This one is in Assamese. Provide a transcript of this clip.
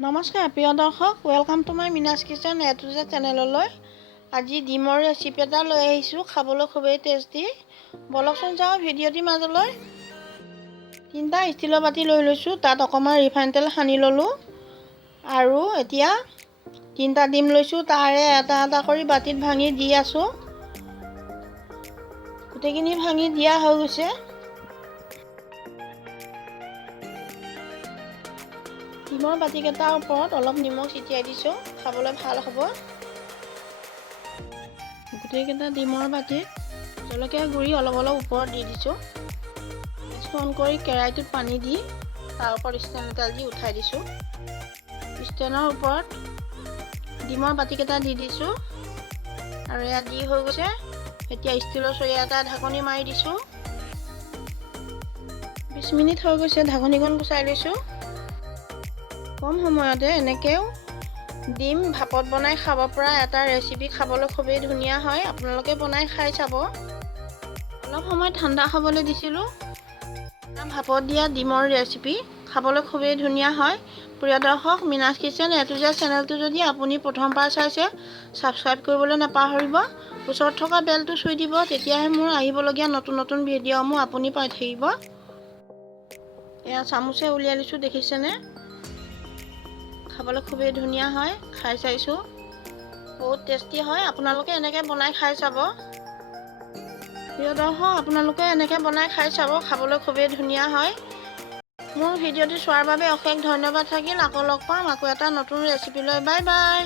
নমস্কাৰ প্ৰিয় দৰ্শক, welcome to my Mina's kitchen A to Z চেনেললৈ। আজি ডিমৰ ৰেচিপি এটা লৈ আহিছোঁ, খাবলৈ খুবেই টেষ্টি। বলকচোন যাওঁ ভিডিঅ'টিৰ মাজলৈ। 3টা ষ্টিলৰ বাতি লৈ লৈছোঁ, তাত অকণমান ৰিফাইন তেল সানি ল'লোঁ। আৰু এতিয়া 3টা ডিম লৈছোঁ, তাৰে এটা এটা কৰি বাতিত ভাঙি দি আছোঁ। গোটেইখিনি ভাঙি দিয়া হৈ গৈছে। ডিমৰ বাতিকেইটাৰ ওপৰত অলপ নিমখ ছিটিয়াই দিছোঁ, খাবলৈ ভাল হ'ব। গোটেইকেইটা ডিমৰ বাতিত জলকীয়া গুড়ি অলপ অলপ ওপৰত দি দিছোঁ। গেছটো অন কৰি কেৰাহীটোত পানী দি তাৰ ওপৰত ষ্টেণ্ড এডাল দি উঠাই দিছোঁ। ষ্টেণ্ডৰ ওপৰত ডিমৰ বাতিকেইটা দি দিছোঁ আৰু এয়া দি হৈ গৈছে। এতিয়া ষ্টিলৰ চৰিয়া এটা ঢাকনি মাৰি দিছোঁ। 20 মিনিট হৈ গৈছে, ঢাকনিখন গুচাই লৈছোঁ। কম সময়তে এনেকৈও ডিম ভাপত বনাই খাব পৰা এটা ৰেচিপি, খাবলৈ খুবেই ধুনীয়া হয়। আপোনালোকে বনাই খাই চাব। অলপ সময় ঠাণ্ডা খাবলৈ দিছিলোঁ। ভাপত দিয়া ডিমৰ ৰেচিপি খাবলৈ খুবেই ধুনীয়া হয়। প্ৰিয় দৰ্শক, Minas kitchen A to Z চেনেলটো যদি আপুনি প্ৰথমবাৰ চাইছে, ছাবস্ক্ৰাইব কৰিবলৈ নাপাহৰিব। ওচৰত থকা বেলটো চুই দিব, তেতিয়াহে মোৰ আহিবলগীয়া নতুন নতুন ভিডিঅ'সমূহ আপুনি পাই থাকিব। এয়া চামুচে উলিয়াই লৈছোঁ, দেখিছেনে? খাবলৈ খুবেই ধুনীয়া হয়, খাই চাইছোঁ, বহুত টেষ্টি হয়। আপোনালোকে এনেকৈ বনাই খাই চাব। প্ৰিয় দৰ্শক, আপোনালোকে এনেকৈ বনাই খাই চাব, খাবলৈ খুবেই ধুনীয়া হয়। মোৰ ভিডিঅ'টো চোৱাৰ বাবে অশেষ ধন্যবাদ থাকিল। আকৌ লগ পাম আকৌ এটা নতুন ৰেচিপি লৈ। Bye bye.